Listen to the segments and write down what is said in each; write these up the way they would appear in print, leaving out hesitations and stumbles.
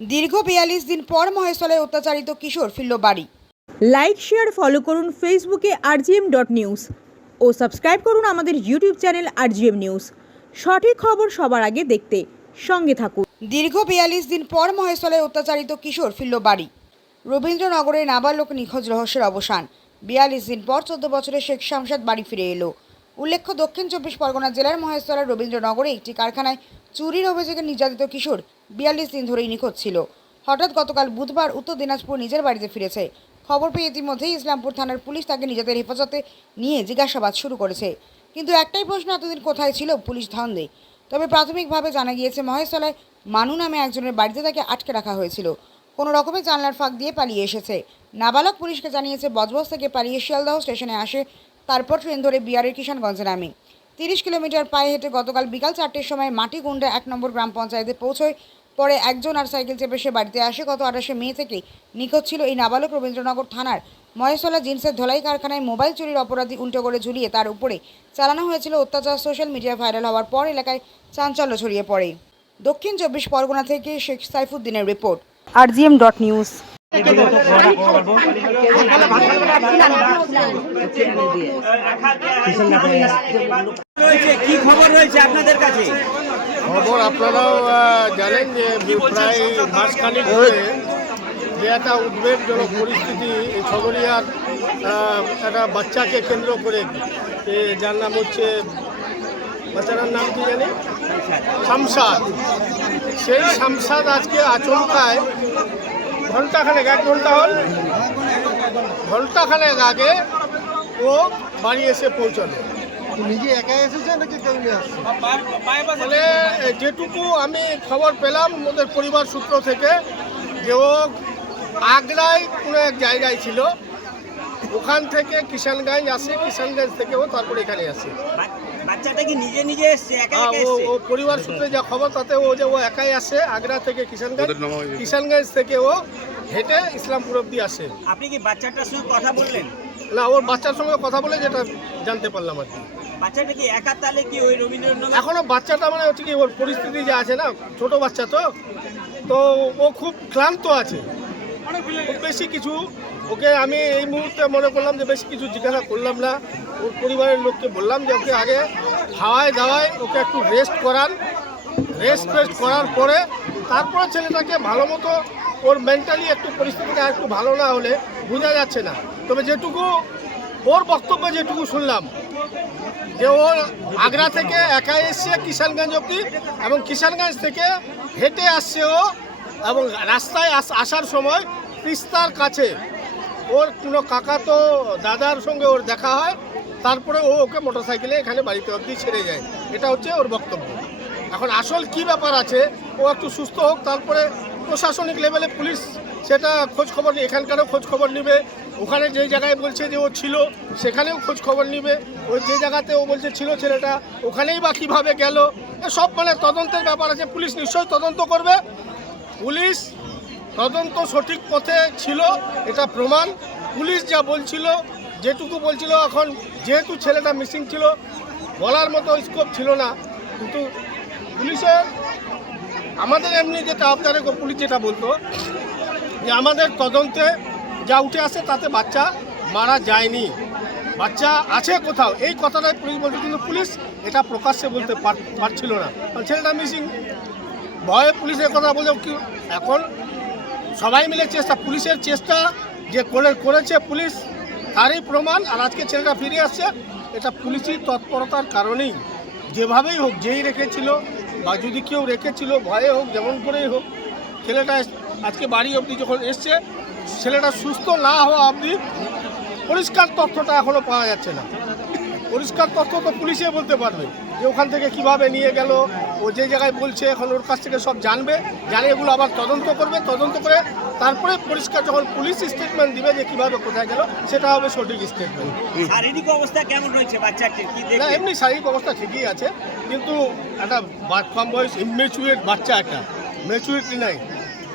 দীর্ঘ ৪২ দিন পর মহেশতলায় অত্যাচারিত কিশোর ফিরল বাড়ি। লাইক শেয়ার ফলো করুন ফেসবুকে rgm.news ও সাবস্ক্রাইব করুন আমাদের ইউটিউব চ্যানেল rgm নিউজ। সঠিক খবর সবার আগে দেখতে সঙ্গে থাকুন। দীর্ঘ ৪২ দিন পর মহেশতলায় অত্যাচারিত কিশোর ফিরল বাড়ি। রবীন্দ্রনগরে নাবালক নিখোঁজ রহস্যের অবসান। ৪২ দিন পর ১৪ বছরের শেখ শামসাদ বাড়ি ফিরে এলো। উল্লেখ্য, দক্ষিণ ২৪ পরগনা জেলার মহেশতলার রবীন্দ্রনগরে একটি কারখানায় চুরির অভিযোগে নির্যাতিত কিশোর ৪২ দিন ধরেই নিখোঁজ ছিল। হঠাৎ গতকাল বুধবার উত্তর দিনাজপুর নিজের বাড়িতে ফিরেছে। খবর পেয়ে ইতিমধ্যেই ইসলামপুর থানার পুলিশ তাকে নিজেদের হেফাজতে নিয়ে জিজ্ঞাসাবাদ শুরু করেছে। কিন্তু একটাই প্রশ্ন, এতদিন কোথায় ছিল পুলিশ ধন্দে? তবে প্রাথমিকভাবে জানা গিয়েছে মহেশতলায় মানু নামে একজনের বাড়িতে তাকে আটকে রাখা হয়েছিল। কোনো রকমের জানলার ফাঁক দিয়ে পালিয়ে এসেছে। নাবালক পুলিশকে জানিয়েছে বজবজ থেকে পালিয়ে শিয়ালদহ স্টেশনে আসে, তারপর ট্রেন ধরে বিহারের কিষানগঞ্জে নামে। ৩০ কিলোমিটার পায়ে হেঁটে গতকাল বিকাল ৪টের সময় মাটিগুন্ডা ১ নম্বর গ্রাম পঞ্চায়েতে পৌঁছয়। পরে একজন আর সাইকেল চেপে সে বাড়িতে আসে। গত ২৮শে মে থেকে নিখোঁজ ছিল এই নাবালক। রবীন্দ্রনগর থানার মহেশতলা জিন্সের ধোলাই কারখানায় মোবাইল চুরির অপরাধী উল্টো করে ঝুলিয়ে তার উপরে চালানো হয়েছিল অত্যাচার। সোশ্যাল মিডিয়ায় ভাইরাল হওয়ার পর এলাকায় চাঞ্চল্য ছড়িয়ে পড়ে। দক্ষিণ ২৪ পরগনা থেকে শেখ সাইফুদ্দিনের রিপোর্ট, rgm.news। কি খবর রয়েছে আপনাদের কাছে? খবর আপনারাও জানেন যে প্রায় মাসখানেক ধরে যে একটা উদ্বেগজনক পরিস্থিতি এই ছগরিয়ার একটা বাচ্চাকে কেন্দ্র করে, যার নাম হচ্ছে, বাচ্চাটার নাম কি জানি, শামসাদ। সেই শামসাদ আজকে আচমকায় ঘন্টাখানেক, ১ ঘন্টা হল, ঘন্টাখানেক আগে ও বাড়ি এসে পৌঁছালো। নিজে একাই এসেছে নাকি কেউ নিয়ে আসছে? মানে যেটুকু আমি খবর পেলাম ওদের পরিবার সূত্র থেকে, যে ও আগ্রায় কোনো এক জায়গায় ছিল, ওখান থেকে কিষানগঞ্জ আসে, কিষানগঞ্জ থেকে ও তারপরে এখানে আসে। বাচ্চাটা কি নিজে নিজে এসছে, একা একা এসছে? ও পরিবার সূত্রে যা খবর তাতে ও একাই আসে আগ্রা থেকে কিষানগঞ্জ, কিষানগঞ্জ থেকে ও হেঁটে ইসলামপুর অব্দি আসে। আপনি কি বাচ্চাটার সঙ্গে কথা বললেন? না, ওর বাচ্চার সঙ্গে কথা বলে যেটা জানতে পারলাম আর কি। বাচ্চাটা কি একা, তাহলে কি ওই রবীন্দ্রনগর? এখনো বাচ্চাটা মানে হচ্ছে কি, ওর পরিস্থিতি যে আছে না, ছোট বাচ্চা তো ও খুব ক্লান্ত আছে। খুব বেশি কিছু ওকে আমি এই মুহূর্তে মনে করলাম যে বেশি কিছু জিজ্ঞাসা করলাম না। ওর পরিবারের লোককে বললাম যে ওকে আগে খাওয়ায় দাওয়ায় ওকে একটু রেস্ট করান। রেস্ট করার পরে তারপরে ছেলেটাকে ভালো মতো, ওর মেন্টালি একটু পরিস্থিতিটা একটু ভালো না হলে বোঝা যাচ্ছে না। তবে যেটুকু ওর বক্তব্য যেটুকু শুনলাম, যে ও আগ্রা থেকে একাই এসছে কিষানগঞ্জ অবধি, এবং কিষানগঞ্জ থেকে হেঁটে আসছে ও, এবং রাস্তায় আসার সময় তিস্তার কাছে ওর কোনো কাকাতো দাদার সঙ্গে ওর দেখা হয়, তারপরে ও ওকে মোটরসাইকেলে এখানে বাড়িতে অবধি ছেড়ে যায়। এটা হচ্ছে ওর বক্তব্য। এখন আসল কি ব্যাপার আছে, ও একটু সুস্থ হোক, তারপরে প্রশাসনিক লেভেলে পুলিশ সেটা খোঁজ খবর, এখানকারও খোঁজ খবর নেবে। ওখানে যে জায়গায় বলছে যে ও ছিল সেখানেও খোঁজ খবর নেবে। ওই যে জায়গাতে ও বলছে ছিল ছেলেটা, ওখানেই বা কীভাবে গেল, এসব মানে তদন্তের ব্যাপার আছে। পুলিশ নিশ্চয়ই তদন্ত করবে। পুলিশ তদন্ত সঠিক পথে ছিল, এটা প্রমাণ। পুলিশ যা বলছিল, যেটুকু বলছিল, এখন যেহেতু ছেলেটা মিসিং ছিল বলার মতো স্কোপ ছিল না, কিন্তু পুলিশের আমাদের এমনি যেটা আপনার পুলিশ যেটা বলতো, যে আমাদের তদন্তে যা উঠে আসে তাতে বাচ্চা মারা যায়নি, বাচ্চা আছে কোথাও, এই কথাটাই পুলিশ বলতো। কিন্তু পুলিশ এটা প্রকাশ্যে বলতে পারছিল না, কারণ ছেলেটা মিসিং। ভয়ে পুলিশের কথা বলে কি, এখন সবাই মিলে চেষ্টা, পুলিশের চেষ্টা যে করেছে পুলিশ, তারই প্রমাণ। আর আজকে ছেলেটা ফিরে আসছে, এটা পুলিশি তৎপরতার কারণেই। যেভাবেই হোক, যেই রেখেছিল বা যদি কেউ রেখেছিল, ভয়ে হোক, যেমন করেই হোক, ছেলেটা আজকে বাড়ি অবধি যখন এসছে, ছেলেটা সুস্থ না হওয়া অবধি পরিষ্কার তথ্যটা এখনও পাওয়া যাচ্ছে না। পরিষ্কার তথ্য তো পুলিশে বলতে পারবে, যে ওখান থেকে কিভাবে নিয়ে গেল, ও যে জায়গায় বলছে, এখন ওর কাছ থেকে সব জানবে, জানে এগুলো আবার তদন্ত করবে। তদন্ত করে তারপরে পরিষ্কার যখন পুলিশ স্টেটমেন্ট দিবে যে কিভাবে কোথায় গেল, সেটা হবে সঠিক স্টেটমেন্ট। শারীরিক অবস্থা কেমন রয়েছে বাচ্চাটির? কি না, দেখলেন? এমনি শারীরিক অবস্থা ঠিকই আছে, কিন্তু একটা কম বয়স ইমেচুরেট বাচ্চা, একটা ম্যাচুরিটি নাই,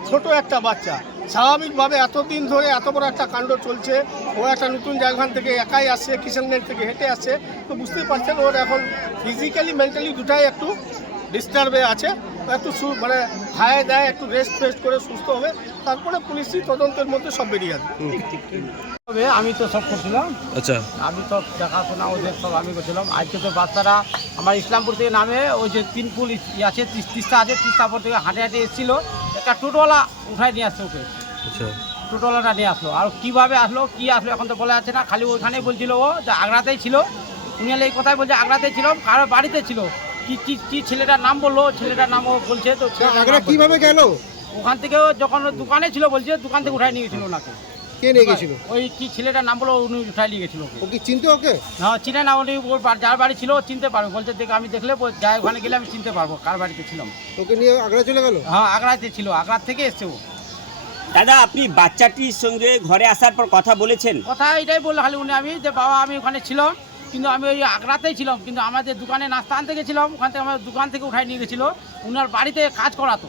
ছোট একটা বাচ্চা। স্বাভাবিকভাবে এতদিন ধরে এত বড় একটা কাণ্ড চলছে, ও একটা নতুন জায়গা থেকে একাই আসছে, কিষানগঞ্জ থেকে হেঁটে আসছে, তো বুঝতেই পারছেন ওর এখন ফিজিক্যালি মেন্টালি দুটাই একটু ডিস্টার্বে আছে। একটু মানে খায় দেয়, একটু রেস্ট ফেস্ট করে সুস্থ হবে, তারপরে পুলিশি তদন্তের মধ্যে সব বেরিয়ে আসবে। তবে আমি তো সব করছিলাম, আচ্ছা, আমি তো দেখাশোনা ওদের সব আমি করছিলাম। আজকে তো বাচ্চারা আমার ইসলামপুর থেকে নামে ওই যে 3 পুল আছে, তিস্তা আছে, তিস্তাপুর থেকে হাঁটে হাঁটে এসেছিল, একটা টোটোওয়ালা উঠায় নিয়ে আসছে ওকে, আচ্ছা, টোটোওয়ালাটা নিয়ে আসলো। আর কীভাবে আসলো কী আসলো এখন তো বলা যাচ্ছে না, খালি ওইখানেই বলছিল ও যে আগ্রাতেই ছিল, উনি এই কথাই বলছে আগ্রাতেই ছিল, কারো বাড়িতে ছিল। কি ছেলেটার নাম বললো, ছেলেটার নাম ও বলছে তো আগ্রা কিভাবে গেল? ওখান থেকে যখন দোকানে ছিল বলছে দোকান থেকে উঠায় নিয়ে গেছিল ওনাকে। কে নিয়ে গেছিল? ওই কি ছেলেটার নাম বলো উনি উঠায় নিয়ে গেছিল ওকে। ও কি চিনতে ওকে? না চিনে না, উনি ওর যার বাড়ি ছিল চিনতে পারবো বলছে, দেখ আমি দেখলে যাই ওখানে গেলে আমি চিনতে পারবো কার বাড়িতে ছিলাম। ওকে নিয়ে আগ্রা চলে গেল? হ্যাঁ আগ্রাতে ছিল, আগ্রা থেকে এসছে ও। দাদা আপনি বাচ্চাটির সঙ্গে ঘরে আসার পর কথা বলেছেন? কথা এটাই বললো খালি উনি, আমি যে বাবা আমি ওখানে ছিলাম, কিন্তু আমি ওই আগ্রাতেই ছিলাম, কিন্তু আমাদের দোকানে নাস্তা আনতে গেছিলাম, ওখান থেকে আমার দোকান থেকে উঠাই নিয়ে গেছিলো, উনার বাড়িতে কাজ করাতো,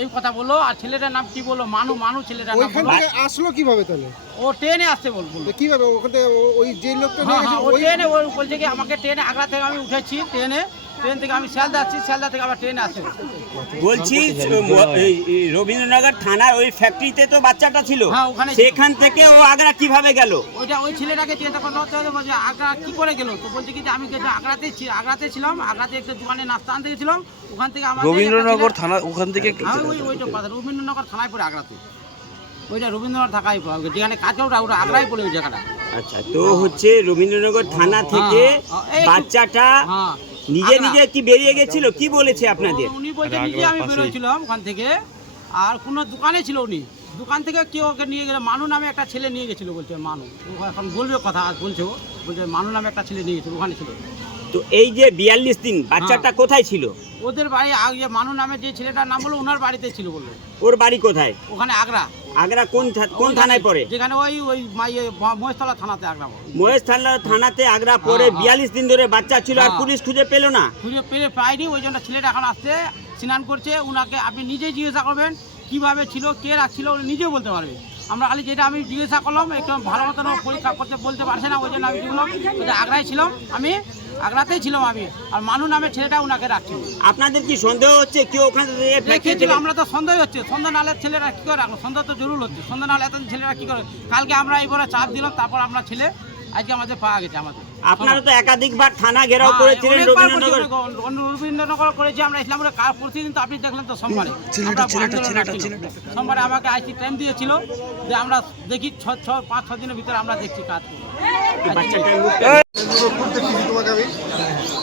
এই কথা বললো। আর ছেলেটার নাম কি বললো, মানু ছেলেটার নাম ওইখান বললো। থেকে আসলো কিভাবে তাহলে? ও ট্রেনে আসছে বললো। কিভাবে ওখান থেকে ওই যে লোকটা নিয়ে হ্যাঁ গেছিল ও ট্রেনে, ও বলছে কি আমাকে ট্রেনে আগ্রা থেকে আমি উঠেছি, ট্রেন থেকে আমি শিয়ালদা আসছি, শিয়ালদা থেকে আবার ট্রেনে আসে। বলছি রবীন্দ্রনগর থানার ওই ফ্যাক্টরিতে তো বাচ্চাটা ছিল, হ্যাঁ, ওখানে ছিল। সেখান থেকে ও আগ্রা কিভাবে গেল? ওইটা ওই ছেলেটাকে চিন্তা করতে হচ্ছে, বলছে আগ্রা কি করে গেল, তো বলছে কি যে আমি আগ্রাতে ছিলাম, আগ্রাতে একটা দোকানে নাস্তা আনতে গেছিলাম, ওখান থেকে আমার রবীন্দ্রনগর থানা ওখান থেকে ওইটা কথা রবীন্দ্রনগর থানায় পড়ে আগ্রাতে, ওইটা রবীন্দ্রনগর থানায় যেখানে কাজ ওটা আগ্রায় পড়ে ওই জায়গাটা। আচ্ছা, তো হচ্ছে রবীন্দ্রনগর থানা থেকে বাচ্চাটা নিজে কি বেরিয়ে গেছিল, কি বলেছে আপনাদের? উনি বলছে নিজে আমি বেরোছিলাম ওখান থেকে, আর কোনো দোকানে ছিল উনি, দোকান থেকে কেউ ওকে নিয়ে গেলে, মানু নামে একটা ছেলে নিয়ে গেছিল বলছে, মানু এখন বলবে কথা বলছে ও, বলছে মানু নামে একটা ছেলে নিয়ে গেছিল, ওখানে ছিল। তো এই যে 42 দিন বাচ্চাটা কোথায় ছিল? ওদের বাড়ি আগে মানু নামে যে ছেলেটার নাম বললো ওনার বাড়িতে ছিল বললো। ওর বাড়ি কোথায়? ওখানে আগ্রা। আগ্রা কোন থানায় পড়ে? যেখানে ওই মহেশতলা থানাতে আগ্রা। মহেশতলা থানাতে আগ্রা পড়ে 42 দিন ধরে বাচ্চা ছিল, আর পুলিশ খুঁজে পেল না? খুঁজে পেলে পায়নি, ওই জন্য ছেলেটা এখন আসছে, স্নান করছে, উনাকে আপনি নিজেই জিজ্ঞাসা করবেন কিভাবে ছিল, কে রাখছিল, উনি নিজেও বলতে পারবে। আমরা খালি যেটা আমি জিজ্ঞাসা করলাম একটু ভালো মতন পরীক্ষা করতে বলতে পারছে না, ওই জন্য আমি বললাম আগ্রায় ছিলাম, আমি আগ্রাতেই ছিলাম আমি, আর মানু নামে ছেলেটা উনাকে রাখছিল। আপনাদের কি সন্দেহ হচ্ছে কেউ ওখানে রেখেছিল? আমরা তো সন্দেহ হচ্ছে, সন্ধ্যা নালে ছেলেরা কি করে রাখলো, সন্দেহ তো জরুর হচ্ছে, সন্ধ্যা নালে এত ছেলেরা কি করে। কালকে আমরা এইবারে চাপ দিলাম, তারপর আমরা ছেলে আজকে আমাদের পাওয়া গেছে। আমাদের আপনারা তো একাধিকবার থানা ঘেরাও করেছিলেন, রবীন্দ্রনগর করেছি আমরা, ইসলামপুরে প্রতিদিন তো আপনি দেখলেন তো সোমবারে সোমবারে আমাকে আইসি টাইম দিয়েছিল যে আমরা দেখি 5-6 দিনের ভিতরে আমরা দেখছি কাজ করবো। তোমাকে আমি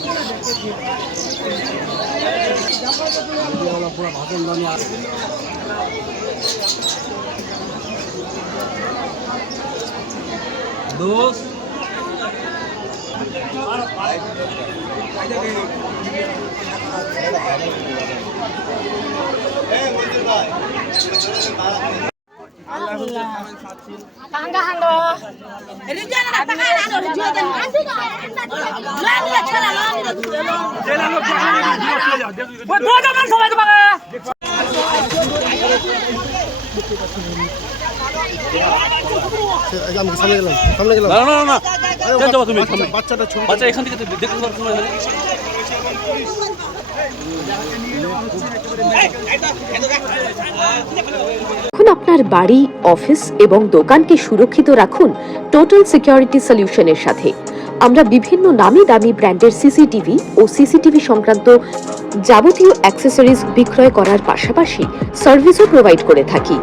সামনে গেলাম। না তুমি বাচ্চাটা ছবি বাচ্চা এখান থেকে দেখতে পারো। এখন আপনার বাড়ি, অফিস এবং দোকানকে সুরক্ষিত রাখুন টোটাল সিকিউরিটি সলিউশনের সাথে। আমরা বিভিন্ন নামি দামি ব্র্যান্ডের সিসিটিভি ও সিসিটিভি সংক্রান্ত যাবতীয় অ্যাক্সেসরিজ বিক্রয় করার পাশাপাশি সার্ভিসও প্রোভাইড করে থাকি।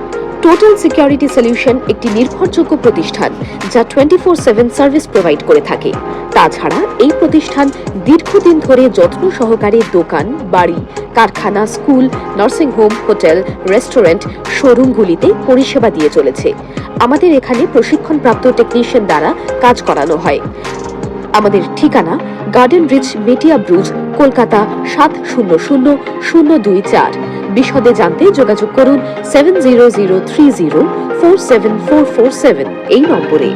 টোটাল সিকিউরিটি সলিউশন একটি নির্ভরযোগ্য প্রতিষ্ঠান যা 24/7 সার্ভিস প্রোভাইড করে থাকে। তাছাড়া এই প্রতিষ্ঠান দীর্ঘদিন ধরে যত্ন সহকারে দোকান, বাড়ি, কারখানা, school, nursing home, hotel, restaurant, শোরুমগুলিতে পরিষেবা দিয়ে চলেছে। আমাদের এখানে প্রশিক্ষণপ্রাপ্ত টেকনিশিয়ান দ্বারা কাজ করানো হয়। আমাদের ঠিকানা গার্ডেন রিচ, মেটিয়া ব্রুজ, কলকাতা 700024। বিশদে জানতে যোগাযোগ করুন 7003047447 এই নম্বরে।